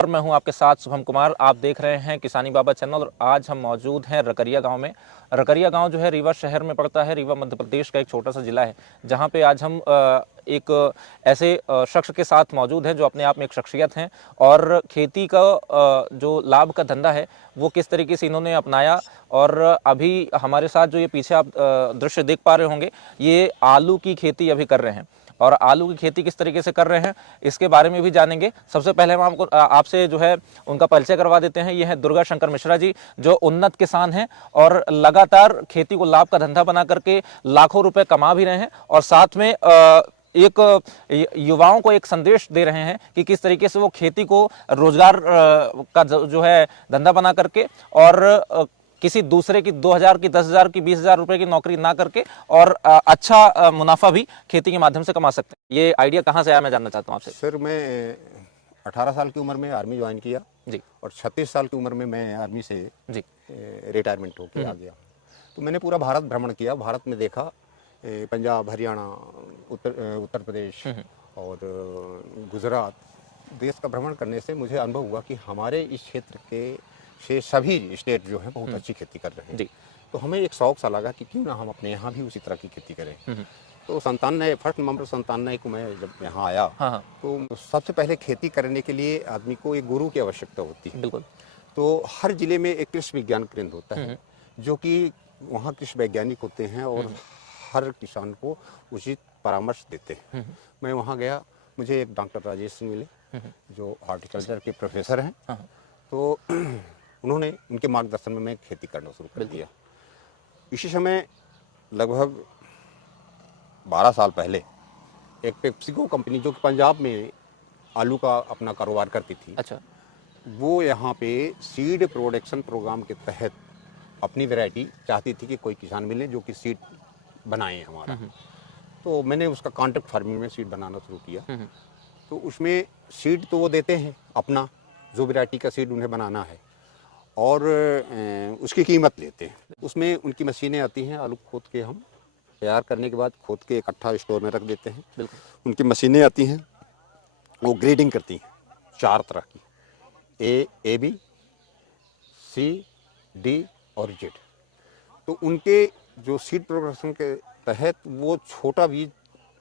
और मैं हूं आपके साथ शुभम कुमार। आप देख रहे हैं किसानी बाबा चैनल और आज हम मौजूद हैं रकरिया गांव में। रकरिया गांव जो है रीवा शहर में पड़ता है। रीवा मध्य प्रदेश का एक छोटा सा जिला है, जहां पे आज हम एक ऐसे शख्स के साथ मौजूद हैं जो अपने आप में एक शख्सियत हैं और खेती का जो लाभ का धंधा है वो किस तरीके से इन्होंने अपनाया। और अभी हमारे साथ जो ये पीछे आप दृश्य देख पा रहे होंगे, ये आलू की खेती अभी कर रहे हैं और आलू की खेती किस तरीके से कर रहे हैं इसके बारे में भी जानेंगे। सबसे पहले हम आपसे जो है उनका परिचय करवा देते हैं। ये हैं दुर्गा शंकर मिश्रा जी, जो उन्नत किसान हैं और लगातार खेती को लाभ का धंधा बना करके लाखों रुपए कमा भी रहे हैं और साथ में एक युवाओं को एक संदेश दे रहे हैं कि किस तरीके से वो खेती को रोजगार का जो है धंधा बना करके और किसी दूसरे की 2000 की 10,000 की 20,000 रुपए की नौकरी ना करके और अच्छा मुनाफा भी खेती के माध्यम से कमा सकते हैं। ये आइडिया कहाँ से आया, मैं जानना चाहता हूँ आपसे। सर, मैं 18 साल की उम्र में आर्मी ज्वाइन किया जी। और 36 साल की उम्र में मैं आर्मी से जी। रिटायरमेंट होकर आ गया। तो मैंने पूरा भारत भ्रमण किया। भारत में देखा पंजाब, हरियाणा, उत्तर प्रदेश और गुजरात। देश का भ्रमण करने से मुझे अनुभव हुआ कि हमारे इस क्षेत्र के से सभी स्टेट जो हैं बहुत अच्छी खेती कर रहे हैं। तो हमें एक शौक सा लगा कि क्यों ना हम अपने यहाँ भी उसी तरह की खेती करें। तो 97 को मैं जब यहाँ आया, तो सबसे पहले खेती करने के लिए आदमी को एक गुरु की आवश्यकता होती है। बिल्कुल। तो हर जिले में एक कृषि विज्ञान केंद्र होता है, जो कि वहाँ कृषि वैज्ञानिक होते हैं और हर किसान को उचित परामर्श देते हैं। मैं वहाँ गया, मुझे एक डॉक्टर राजेश सिंह मिले जो हॉर्टिकल्चर के प्रोफेसर हैं। तो उन्होंने उनके मार्गदर्शन में मैं खेती करना शुरू कर दिया। इसी समय लगभग 12 साल पहले एक पेप्सिको कंपनी जो कि पंजाब में आलू का अपना कारोबार करती थी, अच्छा, वो यहाँ पे सीड प्रोडक्शन प्रोग्राम के तहत अपनी वैरायटी चाहती थी कि कोई किसान मिले जो कि सीड बनाए हमारा। तो मैंने उसका कॉन्ट्रैक्ट फार्मिंग में सीड बनाना शुरू किया। तो उसमें सीड तो वो देते हैं अपना, जो वैरायटी का सीड उन्हें बनाना है, और उसकी कीमत लेते हैं। उसमें उनकी मशीनें आती हैं, आलू खोद के हम तैयार करने के बाद खोद के इकट्ठा स्टोर में रख देते हैं। बिल्कुल। उनकी मशीनें आती हैं, वो ग्रेडिंग करती हैं 4 तरह की, ए बी सी डी और जेड। तो उनके जो सीड प्रोडक्शन के तहत वो छोटा बीज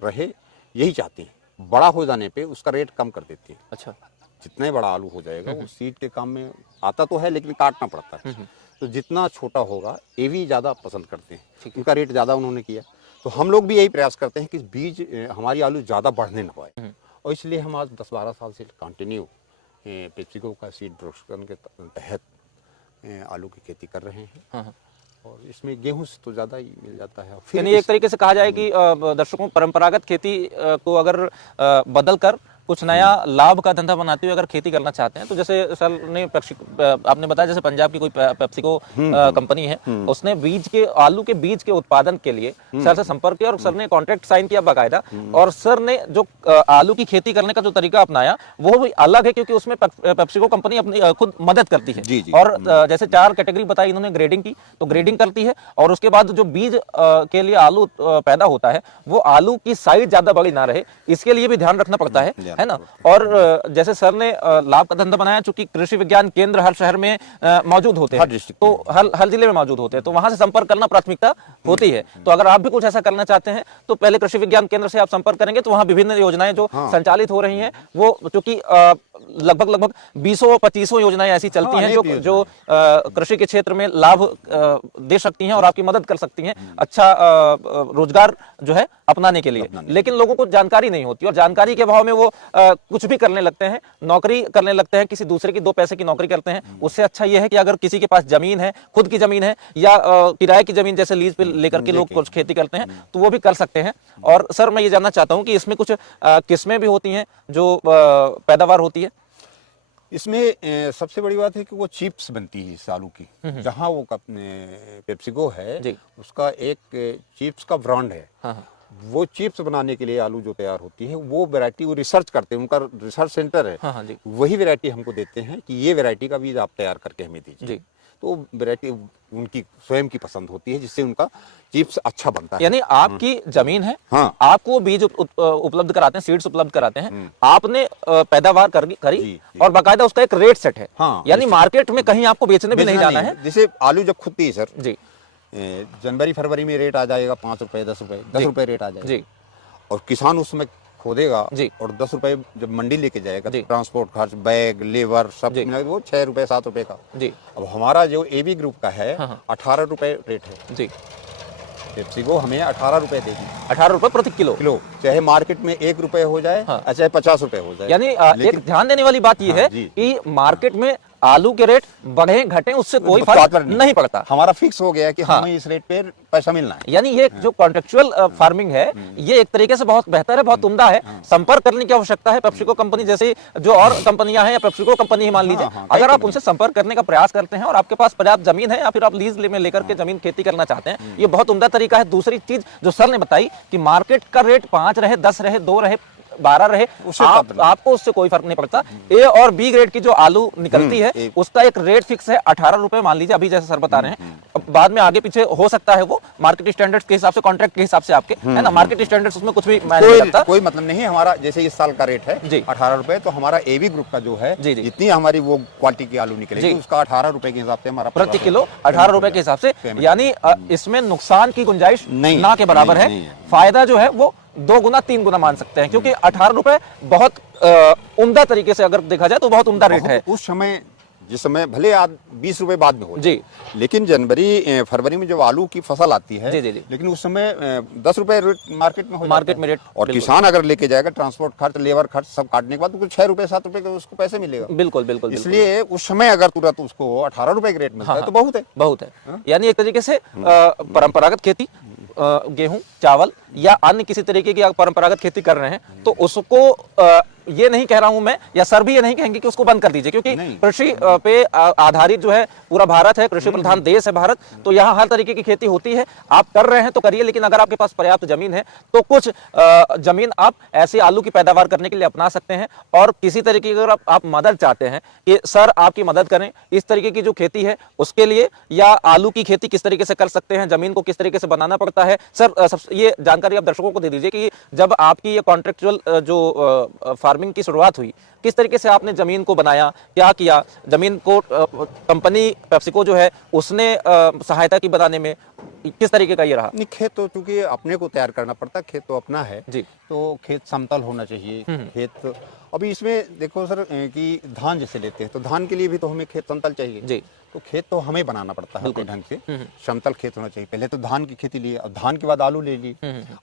रहे यही चाहती हैं। बड़ा हो जाने पे उसका रेट कम कर देती हैं। अच्छा। जितना ही बड़ा आलू हो जाएगा वो सीड के काम में आता तो है, लेकिन काटना पड़ता है। तो जितना छोटा होगा एवी ज़्यादा पसंद करते हैं, उनका रेट ज़्यादा उन्होंने किया। तो हम लोग भी यही प्रयास करते हैं कि बीज हमारी आलू ज़्यादा बढ़ने न पाए, और इसलिए हम आज 10-12 साल से कंटिन्यू पेप्सिको का सीड प्रोडक्शन के तहत आलू की खेती कर रहे हैं। और इसमें गेहूं से तो ज़्यादा ही मिल जाता है। यानी एक तरीके से कहा जाए कि दर्शकों, परंपरागत खेती को अगर बदल कर कुछ नया लाभ का धंधा बनाते हुए अगर खेती करना चाहते हैं, तो जैसे सर ने आपने बताया जैसे पंजाब की कोई पेप्सिको कंपनी है, उसने आलू के बीज के उत्पादन के लिए सर से संपर्क किया और सर ने कॉन्ट्रैक्ट साइन किया बाकायदा। और सर ने जो आलू की खेती करने का जो तरीका अपनाया वो भी अलग है, क्योंकि उसमें पेप्सिको कंपनी अपनी खुद मदद करती है। जी। और जैसे 4 कैटेगरी बताई इन्होंने ग्रेडिंग की, तो ग्रेडिंग करती है और उसके बाद जो बीज के लिए आलू पैदा होता है वो आलू की साइज ज्यादा बड़ी ना रहे, इसके लिए भी ध्यान रखना पड़ता है ना। और जैसे सर ने लाभ का धंधा बनाया, चूंकि कृषि विज्ञान केंद्र हर शहर में मौजूद होते हैं, तो हर जिले में मौजूद होते हैं, तो वहां से संपर्क करना प्राथमिकता होती है। तो अगर आप भी कुछ ऐसा करना चाहते हैं तो पहले कृषि विज्ञान केंद्र से आप संपर्क करेंगे, तो वहां विभिन्न योजनाएं जो संचालित हो रही हैं वो, चूंकि लगभग 20-25 योजनाएं ऐसी चलती हैं जो कृषि के क्षेत्र में लाभ दे सकती हैं और आपकी मदद कर सकती हैं अच्छा रोजगार जो है अपनाने के लिए। लेकिन लोगों को जानकारी नहीं होती और जानकारी के अभाव में वो कुछ भी करने लगते हैं, नौकरी करने लगते हैं, किसी दूसरे की 2 पैसे की नौकरी करते हैं। उससे अच्छा यह है कि अगर किसी के पास जमीन है, खुद की जमीन है या किराए की जमीन जैसे लीज पे लेकर के लोग कुछ खेती करते हैं, तो वो भी कर सकते हैं। और सर मैं ये जानना चाहता हूं कि इसमें कुछ किस्में भी होती हैं जो पैदावार होती है। इसमें सबसे बड़ी बात है कि वो चिप्स बनती है इस आलू की। जहाँ वो पेप्सिको है उसका एक चिप्स का ब्रांड है। वो चिप्स बनाने के लिए आलू जो तैयार होती है वो वैरायटी वो रिसर्च करते हैं, उनका रिसर्च सेंटर है। वही वैरायटी हमको देते हैं कि ये वैरायटी का बीज आप तैयार करके हमें दीजिए। तो वैरायटी उनकी स्वयं की पसंद होती है, जिससे उनका चिप्स अच्छा बनता है। यानी आपकी जमीन है, हाँ। आपको बीज उपलब्ध कराते हैं, सीड्स उपलब्ध कराते हैं, आपने पैदावार करी जी। और बाकायदा उसका एक रेट सेट है। हाँ, यानी मार्केट में कहीं आपको बेचने भी नहीं जाना है। जैसे आलू जब खुदती है सर जी जनवरी फरवरी में रेट आ जाएगा 5 रुपए 10 रुपए 10 रुपए रेट आ जाएगा जी, और किसान उस समय खोदेगा जी। और 10 रुपए जब मंडी लेके जाएगा जी। ट्रांसपोर्ट खर्च, बैग, लेबर सब जी। मिला के वो 6 रुपए 7 रुपए का। जी अब हमारा जो एबी ग्रुप का है हाँ, हाँ। 18 रुपए रेट है। जी, पेप्सिको हमें 18 रुपए देगी 18 रुपए प्रति किलो। किलो, चाहे मार्केट में 1 रुपए हो जाए हाँ। चाहे 50 रुपए हो जाए। यानी लेकिन एक ध्यान देने वाली बात यह हाँ, है जी। कि मार्केट में आलू के रेट बढ़े घटे उससे कोई तात्पर्य फर्क नहीं पड़ता। हमारा फिक्स हो गया कि हाँ। हमें इस रेट पे पैसा मिलना है। यानी ये जो कॉन्ट्रेक्चुअल फार्मिंग है, ये एक तरीके से बहुत बेहतर है, बहुत उम्दा है। संपर्क करने की आवश्यकता है पेप्सिको कंपनी जैसी जो और कंपनियां हैं, या पेप्सिको कंपनी ही मान लीजिए। हाँ, अगर आप उनसे संपर्क करने का प्रयास करते हैं और आपके पास पर्याप्त जमीन है, या फिर आप लीज में लेकर के जमीन खेती करना चाहते हैं, ये बहुत उम्दा तरीका है। दूसरी चीज जो सर ने बताई कि मार्केट का रेट 5 रहे, 10 रहे, 2 रहे, 12 रहे, आपको उससे कोई फर्क नहीं पड़ता। ए और बी ग्रेड की जो आलू निकलती है उसका एक रेट फिक्स है 18 रुपए मान लीजिए, अभी जैसे सर बता रहे हैं। अब बाद में आगे पीछे हो सकता है वो मार्केट स्टैंडर्ड्स के हिसाब से, कॉन्ट्रैक्ट के हिसाब से आपके, है ना, मार्केट स्टैंडर्ड्स उसमें कुछ भी मायने नहीं रखता। कोई मतलब नहीं। हमारा जैसे इस साल का रेट है जी। 18 रुपए, तो हमारा एबी ग्रुप का जो है जी, जी। जितनी हमारी वो क्वालिटी की आलू निकलेगी जी। उसका 18 रुपए के हिसाब से हमारा प्रति किलो 18 रुपए के हिसाब से, यानी इसमें नुकसान की गुंजाइश नहीं, ना के बराबर नहीं, है। नहीं है। फायदा जो है वो 2 गुना 3 गुना मान सकते हैं, क्योंकि 18 रुपए बहुत उम्दा तरीके से अगर देखा जाए तो बहुत उम्दा रेट है। उस समय जिस समय भले आज 20 रुपए बाद में हो जी। लेकिन जनवरी फरवरी में जब आलू की फसल आती है, जी, जी, जी। लेकिन उस समय 10 रुपए रेट मार्केट में हो मार्केट जाता में है। रेट, और बिल्कुल। किसान अगर लेके जाएगा ट्रांसपोर्ट खर्च, लेबर खर्च सब काटने के बाद तो 6 रुपए 7 रुपए का उसको पैसे मिलेगा। बिल्कुल बिल्कुल बिल्कुल। इसलिए उस समय अगर तुरंत उसको 18 रुपए के रेट मिलता है तो बहुत है। बहुत है। यानी एक तरीके से परंपरागत खेती, गेहूं, चावल या अन्य किसी तरीके की आप परंपरागत खेती कर रहे हैं तो उसको ये नहीं कह रहा हूं मैं, या सर भी ये नहीं कहेंगे कि उसको बंद कर दीजिए, क्योंकि कृषि पे आधारित जो है पूरा भारत है, कृषि प्रधान देश है भारत, तो यहाँ हर तरीके की खेती होती है। आप कर रहे हैं तो करिए, लेकिन अगर आपके पास पर्याप्त जमीन है तो कुछ जमीन आप ऐसे आलू की पैदावार करने के लिए अपना सकते हैं। और किसी तरीके की अगर आप मदद चाहते हैं कि सर आपकी मदद करें इस तरीके की जो खेती है उसके लिए, या आलू की खेती किस तरीके से कर सकते हैं, जमीन को किस तरीके से बनाना पड़ता है, सर ये जानकारी आप दर्शकों को दे दीजिए कि जब आपकी ये कॉन्ट्रेक्चुअल जो फार्मिंग की शुरुआत हुई, किस तरीके से आपने जमीन को बनाया, क्या किया, जमीन को कंपनी पेप्सिको जो है उसने सहायता की बनाने में, किस तरीके का ये रहा? नहीं, खेत तो चूंकि अपने को तैयार करना पड़ता है, खेत तो अपना है जी। तो खेत समतल होना चाहिए। खेत अभी इसमें देखो सर कि धान जैसे लेते हैं तो धान के लिए भी तो हमें खेत समतल चाहिए जी। तो खेत तो हमें बनाना पड़ता है अपने ढंग से, समतल खेत होना चाहिए। पहले तो धान की खेती लिए, अब धान के बाद आलू ले ली,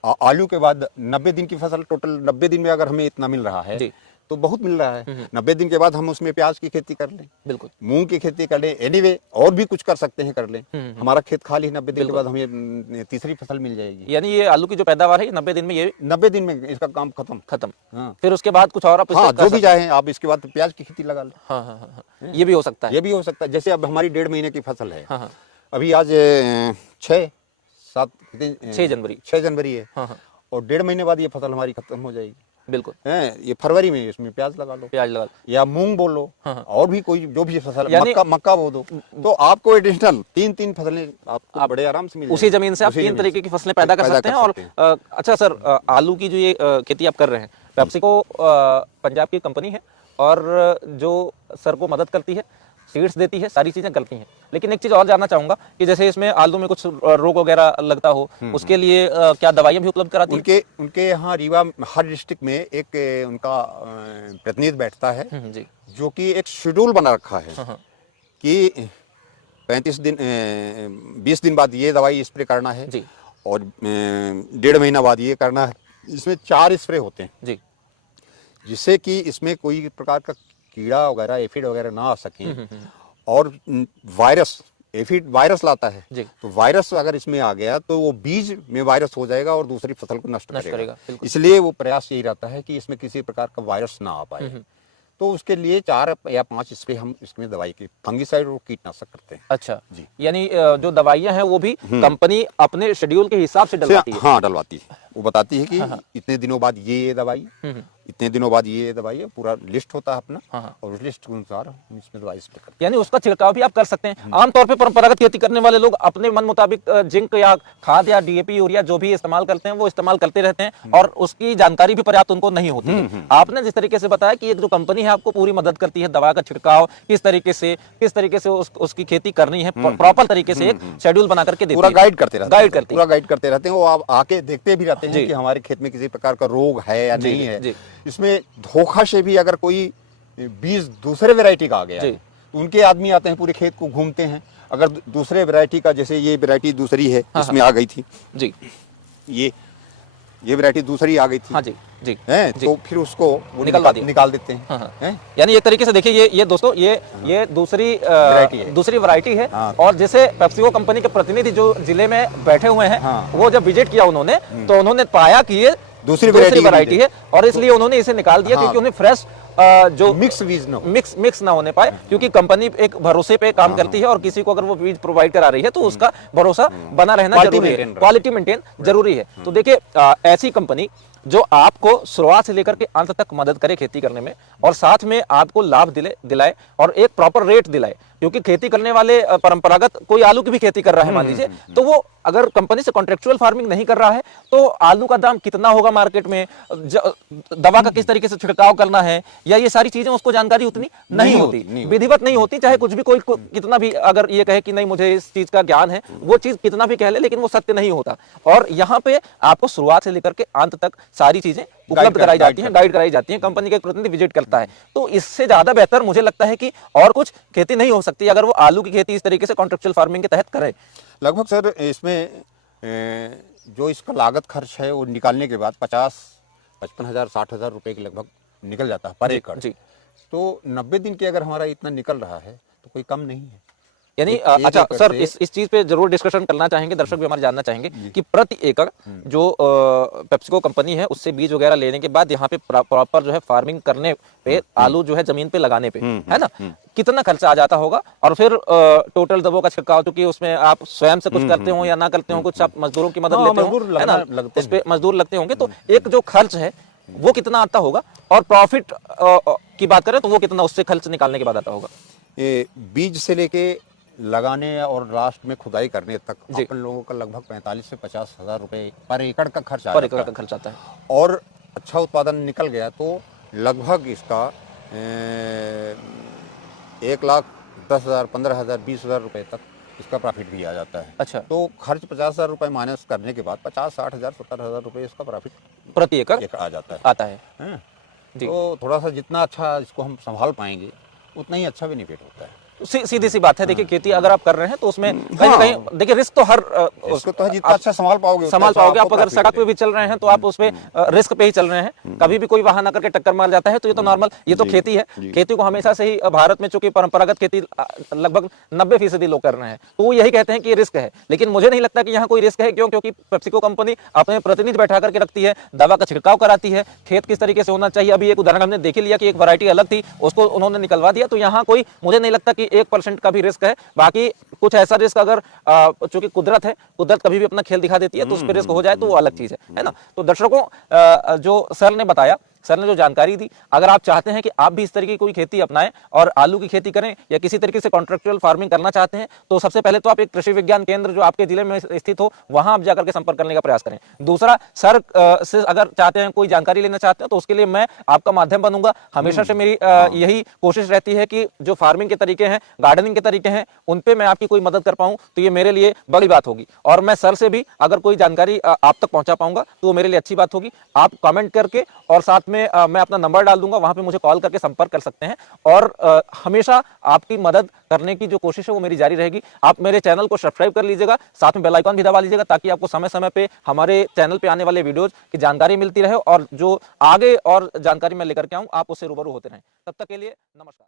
आलू के बाद 90 दिन की फसल, टोटल 90 दिन में अगर हमें इतना मिल रहा है जी। तो बहुत मिल रहा है। 90 दिन के बाद हम उसमें प्याज की खेती कर लें, बिल्कुल, मूंग की खेती कर लें, एनीवे और भी कुछ कर सकते हैं कर लें। हमारा खेत खाली 90 दिन के बाद हमें तीसरी फसल मिल जाएगी। यानी ये आलू की जो पैदावार है 90 दिन में ये 90 दिन में इसका काम खत्म। हाँ। फिर उसके बाद कुछ और आप हाँ, जो भी चाहें आप इसके बाद प्याज की खेती लगा लें। हाँ हाँ हाँ, ये भी हो सकता है। ये भी हो सकता है। जैसे अब हमारी 1.5 महीने की फसल है, हाँ हाँ, अभी आज 6 जनवरी है, हाँ हाँ, और 1.5 महीने बाद ये फसल हमारी खत्म हो जाएगी। बिल्कुल, है ये फरवरी में इसमें प्याज लगा लो, प्याज लगा, या मूंग बो लो, हाँ, हाँ। और भी कोई जो भी फसल, यानी मक्का बो दो, तो आपको एडिशनल 3 फसलें आपको बड़े आराम से मिल उसी जमीन से आप 3 तरीके की फसलें पैदा कर सकते हैं। और अच्छा सर, आलू की जो ये खेती आप कर रहे हैं, पेप्सिको पंजाब की कंपनी है और जो सर को मदद करती है, सीड्स देती है, सारी चीजें करती हैं। लेकिन एक चीज और जानना चाहूंगा कि जैसे इसमें आलू में कुछ रोग वगैरह लगता हो, उसके लिए क्या दवाइयां भी उपलब्ध कराती हैं? उनके यहाँ रीवा हर डिस्ट्रिक्ट में एक उनका प्रतिनिधि बैठता है जी, जो कि एक शेड्यूल बना रखा है हाँ, हाँ। कि 20 दिन बाद ये दवाई स्प्रे करना है जी, और 1.5 महीना बाद ये करना है। इसमें 4 स्प्रे होते हैं जी, जिससे कि इसमें कोई प्रकार का कीड़ा वगैरह, एफिड वगैरह ना आ सके। और वायरस, एफिड वायरस लाता है, जी। तो वायरस अगर इसमें आ गया तो वो बीज में वायरस हो जाएगा और दूसरी फसल को नष्ट करेगा। बिल्कुल। इसलिए वो प्रयास यही रहता है कि इसमें किसी प्रकार का वायरस ना आ पाए। तो उसके लिए 4 या 5 स्प्रे हम इसमें दवाई की फंगिसाइड और कीटनाशक करते हैं। अच्छा जी। यानी जो दवाइयां हैं वो भी कंपनी अपने शेड्यूल के हिसाब से डलवाती है। हाँ, डलवाती है। वो बताती है कि इतने दिनों बाद ये दवाई, इतने दिनों बाद ये दवाई पूरा लिस्ट होता है अपना, हाँ। और उस लिस्ट के अनुसार हम इसमें दवाई स्प्रे करते हैं। यानी उसका छिड़काव भी आप कर सकते हैं। आमतौर पे परंपरागत खेती करने वाले लोग अपने मन मुताबिक जिंक या खाद या डीएपी यूरिया जो भी इस्तेमाल करते हैं वो इस्तेमाल करते रहते हैं, और उसकी जानकारी भी पर्याप्त उनको नहीं होती है। आपने जिस तरीके से बताया कि एक जो कंपनी है आपको पूरी मदद करती है, दवा का छिड़काव किस तरीके से उसकी खेती करनी है, प्रॉपर तरीके से एक शेड्यूल बना करके देती पूरा है, गाइड करते रहते हैं, पूरा गाइड करते रहते हैं। वो आप आके देखते भी रहते हैं कि हमारे खेत में किसी प्रकार का रोग है या नहीं है। इसमें धोखा से भी अगर कोई बीज दूसरे वैरायटी का आ गया है, तो उनके आदमी आते हैं, पूरे खेत को घूमते हैं। अगर दूसरे वैरायटी का, जैसे ये वैरायटी दूसरी है, इसमें आ गई थी जी, ये वैरायटी दूसरी आ गई थी, हाँ जी जी हैं, तो फिर उसको वो निकाल देते हैं। हैं? यानी एक तरीके से देखिए ये दोस्तों ये दूसरी वैरायटी है। और जैसे पेप्सिको कंपनी के प्रतिनिधि जो जिले में बैठे हुए हैं, वो जब विजिट किया उन्होंने, तो उन्होंने पाया कि ये दूसरी वैरायटी है, और इसलिए उन्होंने इसे निकाल दिया, क्योंकि उन्हें फ्रेश जो मिक्स ना होने पाए, क्योंकि कंपनी एक भरोसे पे काम करती है, और किसी को अगर वो बीज प्रोवाइड करा रही है तो उसका भरोसा बना रहना जरूरी है, क्वालिटी मेंटेन जरूरी है। तो देखिए ऐसी कंपनी जो आपको शुरुआत से लेकर के अंत तक मदद करे खेती करने में, और साथ में आपको लाभ दिलाए और एक प्रॉपर रेट दिलाए, क्योंकि खेती करने वाले परंपरागत कोई आलू की भी खेती कर रहा है मान लीजिए, तो वो अगर कंपनी से कॉन्ट्रेक्चुअल फार्मिंग नहीं कर रहा है तो आलू का दाम कितना होगा मार्केट में, दवा का किस तरीके से छिड़काव करना है, या ये सारी चीजें उसको जानकारी उतनी नहीं होती, विधिवत नहीं होती। चाहे कुछ भी कोई कितना भी अगर ये कहे कि नहीं मुझे इस चीज का ज्ञान है, वो चीज कितना भी कह ले, लेकिन वो सत्य नहीं होता। और यहाँ पे आपको शुरुआत से लेकर के अंत तक सारी चीजें उपलब्ध कराई जाती हैं, गाइड कराई जाती हैं, कंपनी का एक प्रतिनिधि विजिट करता है। तो इससे ज्यादा बेहतर मुझे लगता है कि और कुछ खेती नहीं हो सकती अगर वो आलू की खेती इस तरीके से कॉन्ट्रेक्चुअल फार्मिंग के तहत करे। लगभग सर इसमें जो इसका लागत खर्च है वो निकालने के बाद 55,000 60,000 रुपए के लगभग निकल जाता है पर एकड़ जी। तो 90 दिन के अगर हमारा इतना निकल रहा है तो कोई कम नहीं है। यानी अच्छा सर, इस चीज पे जरूर डिस्कशन करना चाहेंगे, दर्शक भी हमारे जानना चाहेंगे कि प्रति एकड़ जो पेप्सिको कंपनी है उससे बीज वगैरह लेने के बाद यहाँ पे प्रॉपर जो है फार्मिंग करने पे, आलू जो है जमीन पे लगाने पे, है ना, कितना खर्चा आ जाता होगा, और फिर टोटल दबों का छिड़काव, क्योंकि उसमें आप स्वयं से कुछ करते हो या ना करते हो, कुछ आप मजदूरों की मदद लेते हो, है ना, उस पे मजदूर लगते होंगे, तो एक जो खर्च है वो कितना आता होगा, और प्रॉफिट की बात करें तो वो कितना उससे खर्च निकालने के बाद आता होगा? बीज से लेके लगाने और लास्ट में खुदाई करने तक अपन लोगों का लगभग 45 से 50,000 रुपए पर एकड़ का खर्च आता है। और अच्छा उत्पादन निकल गया तो लगभग इसका 1,10,000 15,000 20,000 रुपए तक इसका प्रॉफिट भी आ जाता है। अच्छा, तो खर्च 50,000 रुपए माइनस करने के बाद 50-60,000 70,000 रुपए इसका प्रॉफिट प्रति एकड़ आता है। तो थोड़ा सा जितना अच्छा इसको हम संभाल पाएंगे उतना ही अच्छा बेनिफिट होता है। सीधी सी बात है। देखिए खेती अगर आप कर रहे हैं तो उसमें कहीं ना कहीं देखिए रिस्क तो हर तो जितना अच्छा संभाल पाओगे आप अगर सड़क पे भी चल रहे हैं तो आप उसमें रिस्क पे ही चल रहे हैं। कभी भी कोई वाहन आकर के टक्कर मार जाता है तो ये तो नॉर्मल, ये तो खेती है। खेती को हमेशा से ही भारत में चूंकि परंपरागत खेती लगभग 90% लोग कर रहे हैं तो वो यही कहते हैं कि रिस्क है, लेकिन मुझे नहीं लगता कि यहाँ कोई रिस्क है। क्यों? क्योंकि पेप्सिको कंपनी अपने प्रतिनिधि बैठा करके रखती है, दवा का छिड़काव कराती है, खेत किस तरीके से होना चाहिए। अभी एक उदाहरण हमने देख लिया कि एक वैरायटी अलग थी, उसको उन्होंने निकलवा दिया। तो यहाँ कोई मुझे नहीं लगता कि 1% का भी रिस्क है। बाकी कुछ ऐसा रिस्क अगर चूंकि कुदरत है, कुदरत कभी भी अपना खेल दिखा देती है तो उस पर रिस्क हो जाए तो वो अलग चीज है ना। तो दर्शकों जो सर ने बताया, सर ने जो जानकारी दी, अगर आप चाहते हैं कि आप भी इस तरीके की कोई खेती अपनाएं और आलू की खेती करें या किसी तरीके से कॉन्ट्रेक्चुअल फार्मिंग करना चाहते हैं तो सबसे पहले तो आप एक कृषि विज्ञान केंद्र जो आपके जिले में स्थित हो वहां आप जाकर के संपर्क करने का प्रयास करें। दूसरा, सर से अगर चाहते हैं कोई जानकारी लेना चाहते हैं तो उसके लिए मैं आपका माध्यम बनूंगा। हमेशा से मेरी यही कोशिश रहती है कि जो फार्मिंग के तरीके हैं, गार्डनिंग के तरीके हैं, उन पे मैं आपकी कोई मदद कर पाऊं तो ये मेरे लिए बड़ी बात होगी। और मैं सर से भी अगर कोई जानकारी आप तक पहुंचा पाऊंगा तो वो मेरे लिए अच्छी बात होगी। आप कमेंट करके और साथ में मैं अपना नंबर डाल दूंगा, वहां पे मुझे कॉल करके संपर्क कर सकते हैं। और हमेशा आपकी मदद करने की जो कोशिश है वो मेरी जारी रहेगी। आप मेरे चैनल को सब्सक्राइब कर लीजिएगा, साथ में बेल आइकन भी दबा लीजिएगा ताकि आपको समय समय पे हमारे चैनल पे आने वाले वीडियोज की जानकारी मिलती रहे और जो आगे और जानकारी मैं लेकर के आऊं आप उससे रूबरू होते रहें। तब तक के लिए नमस्कार।